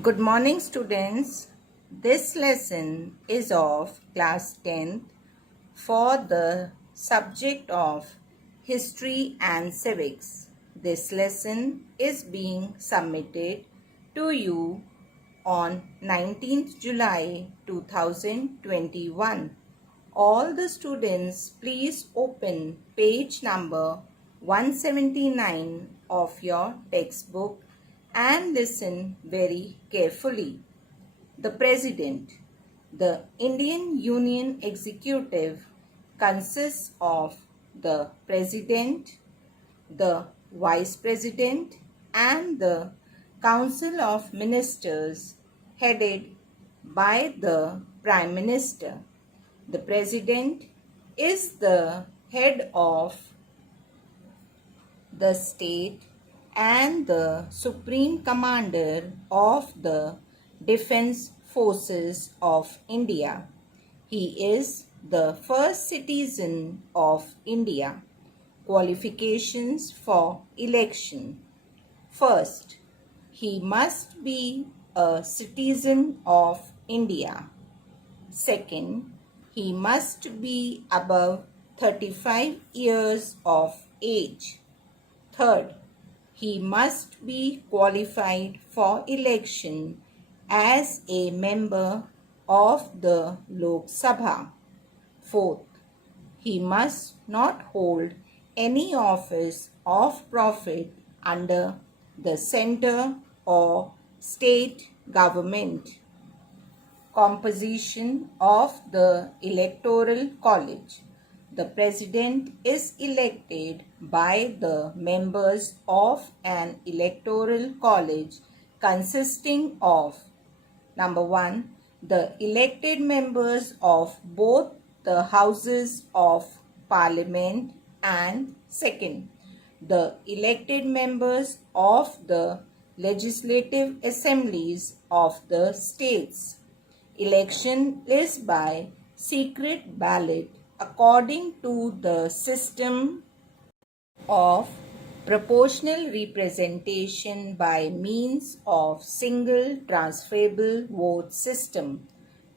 Good morning, students. This lesson is of class 10th for the subject of History and Civics. This lesson is being submitted to you on 19th July 2021. All the students, please open page number 179 of your textbook and listen very carefully. The President. The Indian Union Executive consists of the President, the Vice President, and the Council of Ministers headed by the Prime Minister. The President is the head of the state and the Supreme Commander of the Defense Forces of India. He is the first citizen of India. Qualifications for election. First, he must be a citizen of India. Second, he must be above 35 years of age. Third, he must be qualified for election as a member of the Lok Sabha. Fourth, he must not hold any office of profit under the center or state government. Composition of the Electoral College. The President is elected by the members of an electoral college consisting of number 1. The elected members of both the houses of parliament, and second, the elected members of the legislative assemblies of the states. Election is by secret ballot according to the system of proportional representation by means of single transferable vote system.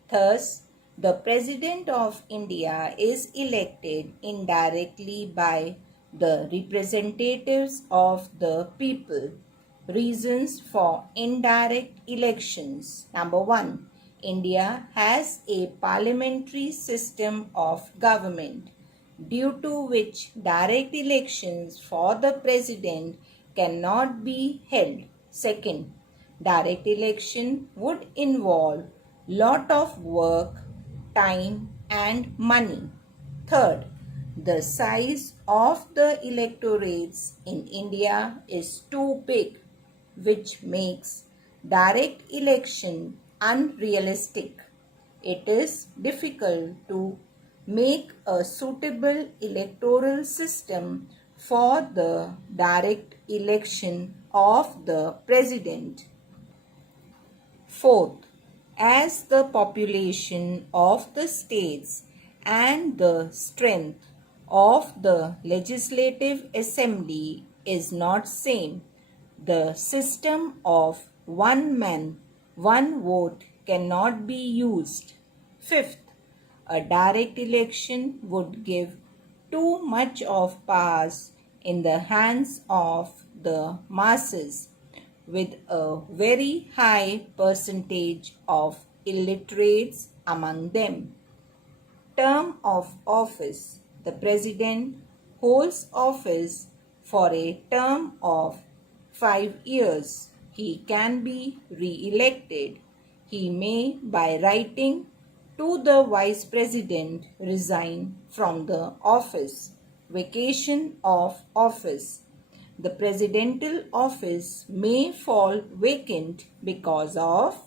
Thus, the President of India is elected indirectly by the representatives of the people. Reasons for indirect elections. Number 1. India has a parliamentary system of government, due to which direct elections for the president cannot be held. Second, direct election would involve lot of work, time and money. Third, the size of the electorates in India is too big, which makes direct election unrealistic. It is difficult to make a suitable electoral system for the direct election of the president. Fourth, as the population of the states and the strength of the legislative assembly is not same, the system of one man, one vote cannot be used. Fifth, a direct election would give too much of powers in the hands of the masses, with a very high percentage of illiterates among them. Term of office. The President holds office for a term of 5 years. He can be re-elected. He may, by writing to the Vice President, resign from the office. Vacation of office. The presidential office may fall vacant because of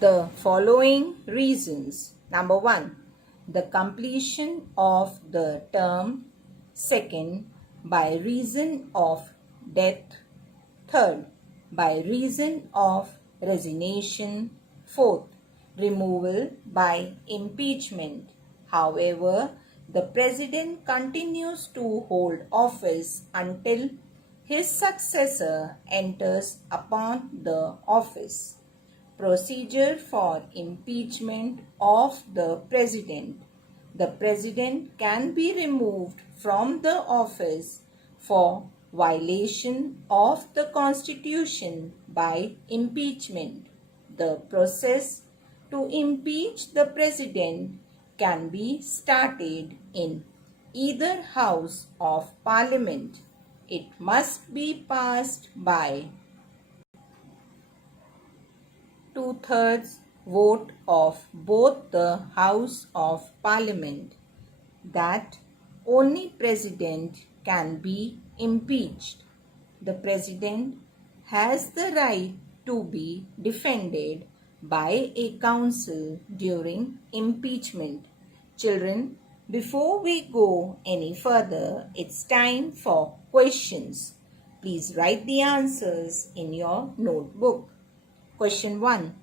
the following reasons. Number 1. The completion of the term. Second, by reason of death. Third, by reason of resignation. Fourth, removal by impeachment. However, the President continues to hold office until his successor enters upon the office. Procedure for impeachment of the President. The President can be removed from the office for violation of the Constitution by impeachment. The process to impeach the President can be started in either House of Parliament. It must be passed by two-thirds vote of both the House of Parliament. That only President can be impeached. The President has the right to be defended by a council during impeachment. Children, before we go any further, it's time for questions. Please write the answers in your notebook. Question 1.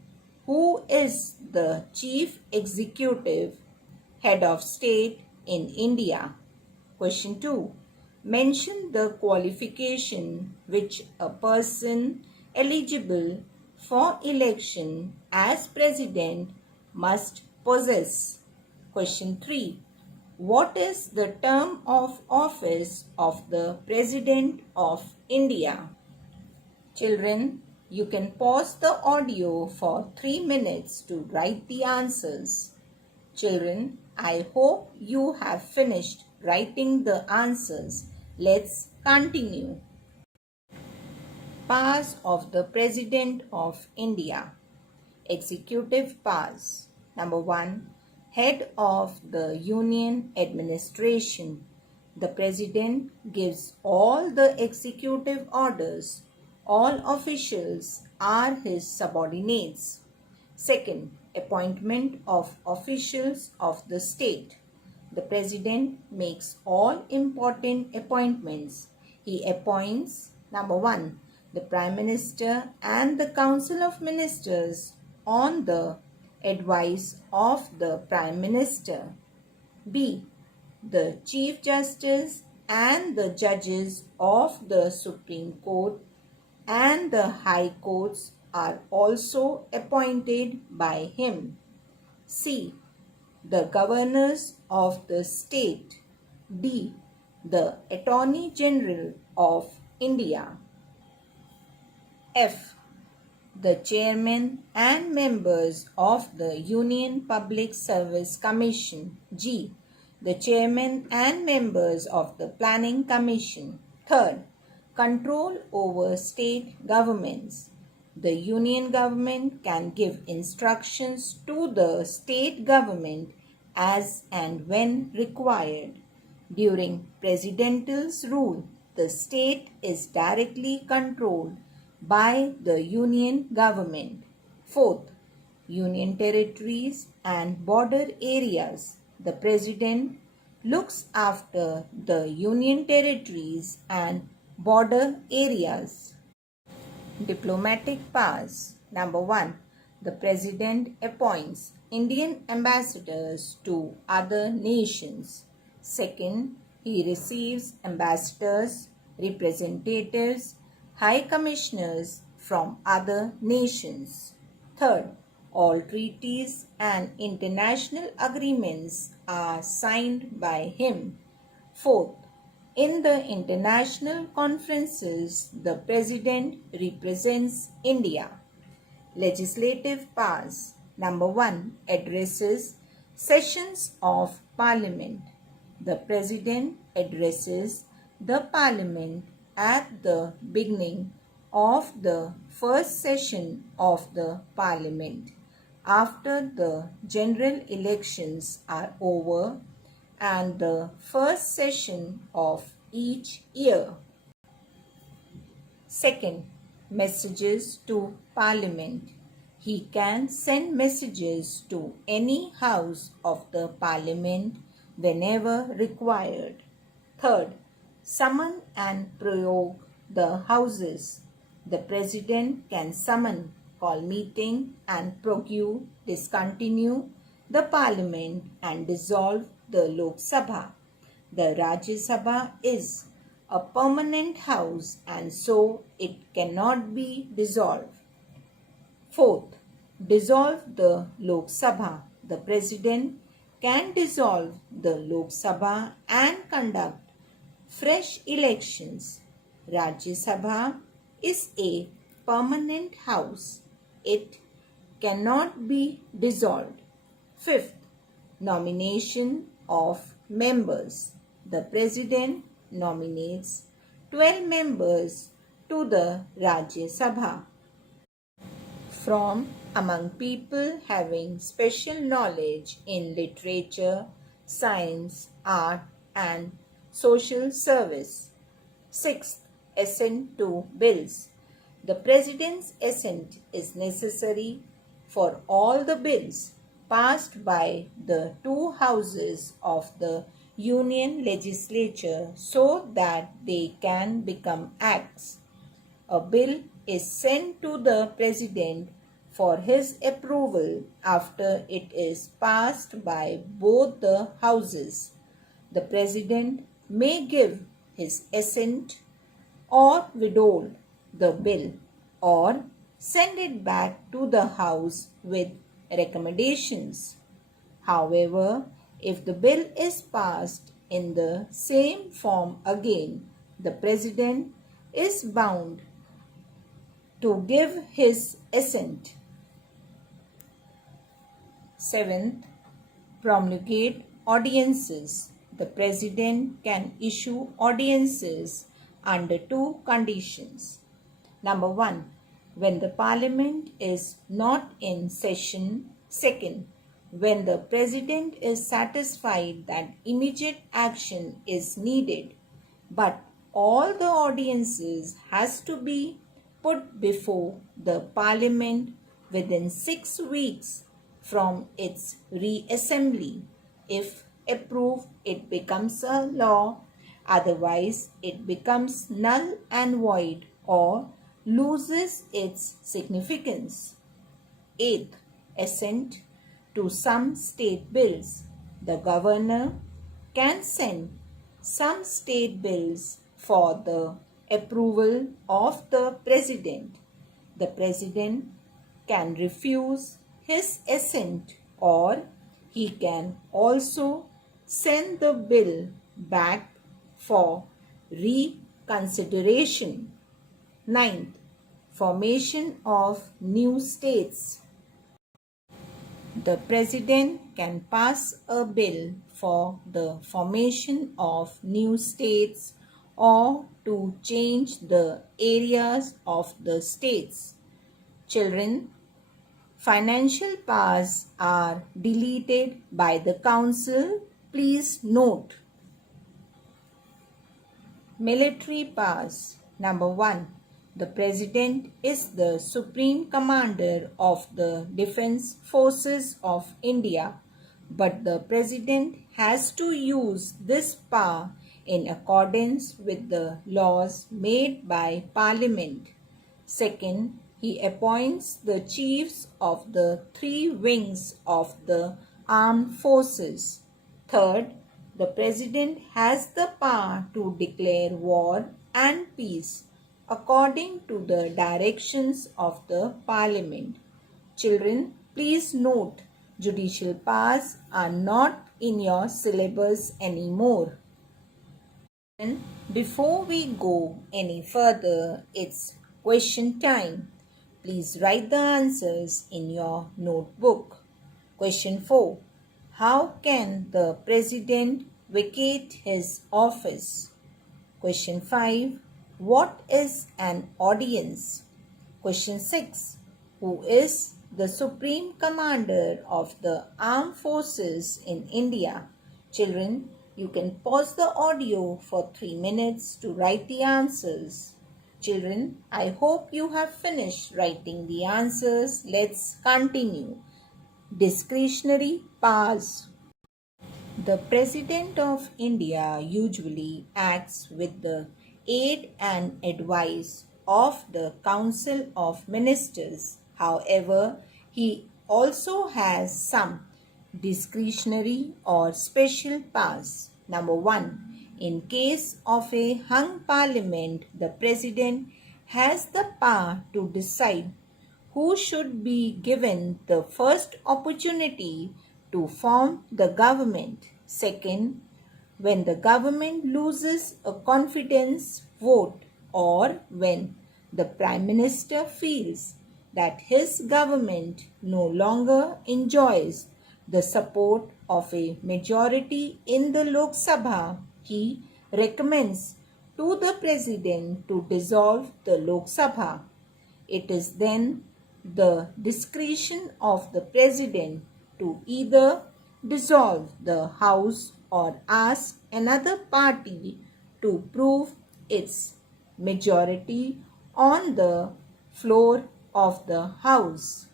Who is the Chief Executive Head of State in India? Question 2. Mention the qualification which a person eligible for election as President must possess. Question 3. What is the term of office of the President of India? Children, you can pause the audio for 3 minutes to write the answers. Children, I hope you have finished writing the answers. Let's continue. Powers of the President of India. Executive powers. Number 1. Head of the Union Administration. The President gives all the executive orders. All officials are his subordinates. Second, appointment of officials of the state. The President makes all important appointments. He appoints, number 1, the Prime Minister and the Council of Ministers on the advice of the Prime Minister. B. The Chief Justice and the judges of the Supreme Court and the High Courts are also appointed by him. C. The governors of the state. D. The Attorney General of India. F. The chairman and members of the Union Public Service Commission. G. The chairman and members of the Planning Commission. Third, control over state governments. The union government can give instructions to the state government as and when required. During presidential's rule, the state is directly controlled by the union government. Fourth, union territories and border areas. The president looks after the union territories and border areas. Diplomatic powers. Number 1. The President appoints Indian ambassadors to other nations. Second, he receives ambassadors, representatives, high commissioners from other nations. Third, all treaties and international agreements are signed by him. Fourth, in the international conferences, the President represents India. Legislative powers. Number 1. Addresses sessions of Parliament. The President addresses the Parliament at the beginning of the first session of the Parliament after the general elections are over and the first session of each year. Second, messages to Parliament. He can send messages to any house of the Parliament whenever required. Third, summon and prorogue the houses. The President can summon, call meeting and prorogue, discontinue the Parliament and dissolve the Lok Sabha. The Rajya Sabha is a permanent house and so it cannot be dissolved. Fourth, dissolve the Lok Sabha. The President can dissolve the Lok Sabha and conduct fresh elections. Rajya Sabha is a permanent house. It cannot be dissolved. Fifth, nomination of members. The President nominates 12 members to the Rajya Sabha from among people having special knowledge in literature, science, art, and social service. Sixth, assent to bills. The President's assent is necessary for all the bills passed by the two houses of the Union Legislature so that they can become acts. A bill is sent to the President for his approval after it is passed by both the houses. The President may give his assent or withhold the bill or send it back to the House with recommendations. However, if the bill is passed in the same form again, the President is bound to give his assent. Seventh, promulgate ordinances. The President can issue ordinances under two conditions. Number one, when the Parliament is not in session. Second, when the President is satisfied that immediate action is needed, but all the ordinances has to be put before the Parliament within 6 weeks from its reassembly. If approved, it becomes a law. Otherwise, it becomes null and void or loses its significance. Eighth, assent to some state bills. The governor can send some state bills for the approval of the President. The President can refuse his assent or he can also send the bill back for reconsideration. Ninth, formation of new states. The President can pass a bill for the formation of new states or to change the areas of the states. Children, financial powers are deleted by the Council. Please note. Military powers. Number 1. The President is the Supreme Commander of the Defence Forces of India, but the President has to use this power in accordance with the laws made by Parliament. Second, he appoints the chiefs of the 3 wings of the armed forces. Third, the President has the power to declare war and peace according to the directions of the Parliament. Children, please note, judicial powers are not in your syllabus anymore. Before we go any further, it's question time. Please write the answers in your notebook. Question 4. How can the President vacate his office? Question 5. What is an audience? Question 6. Who is the Supreme Commander of the Armed Forces in India? Children, you can pause the audio for 3 minutes to write the answers. Children, I hope you have finished writing the answers. Let's continue. Discretionary powers. The President of India usually acts with the aid and advice of the Council of Ministers. However, he also has some discretionary or special powers. Number 1. In case of a hung parliament, the president has the power to decide who should be given the first opportunity to form the government. Second, when the government loses a confidence vote or when the Prime Minister feels that his government no longer enjoys the support of a majority in the Lok Sabha, he recommends to the President to dissolve the Lok Sabha. It is then the discretion of the President to either dissolve the House or ask another party to prove its majority on the floor of the House.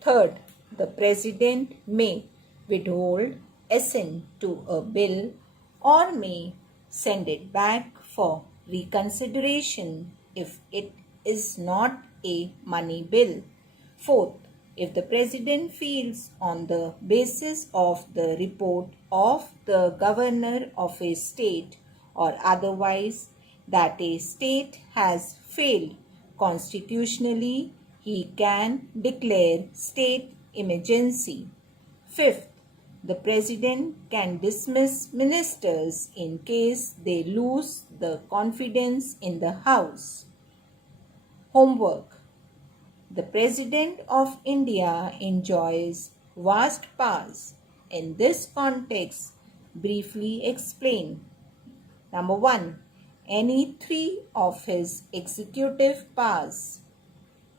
Third, the President may withhold assent to a bill or may send it back for reconsideration if it is not a money bill. Fourth, if the President feels on the basis of the report of the Governor of a state or otherwise that a state has failed constitutionally, he can declare state emergency. Fifth, the President can dismiss ministers in case they lose the confidence in the House. Homework. The President of India enjoys vast powers. In this context, briefly explain. Number 1. Any three of his executive powers.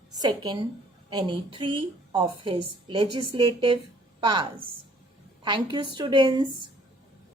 Second, any three of his legislative powers. Thank you, students.